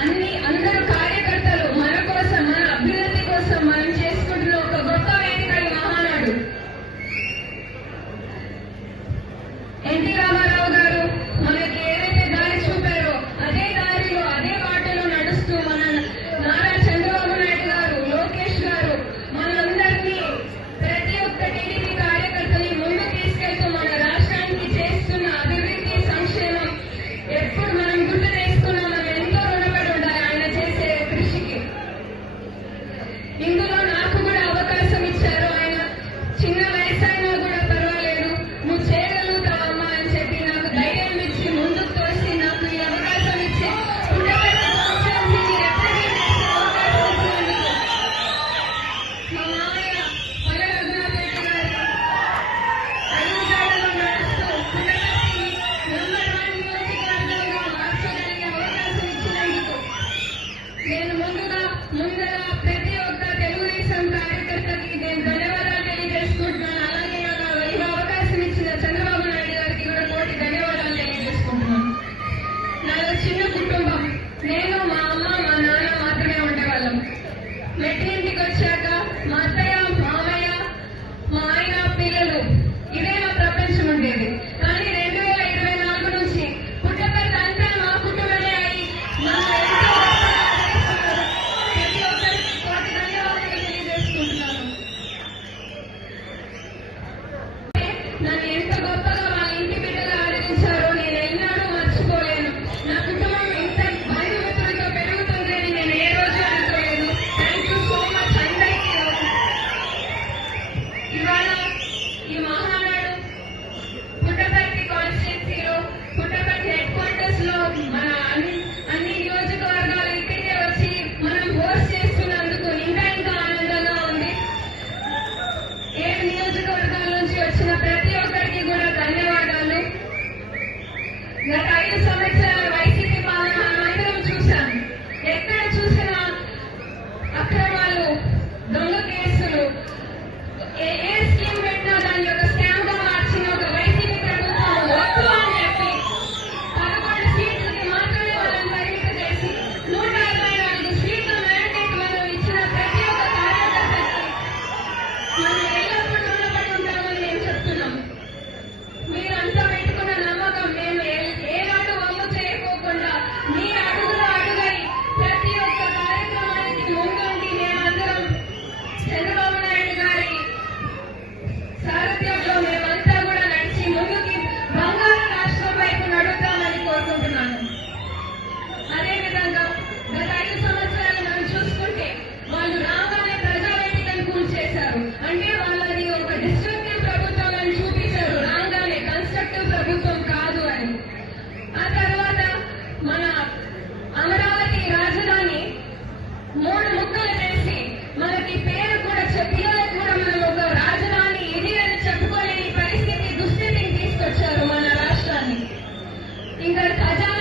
అన్ని అందరు కార్యకర్తలు మన కోసం మన అభివృద్ధి కోసం మనం చేసుకుంటున్న ఒక గొప్ప వేదిక మహానాడు. ఎన్టీ రామారావు Let करता जा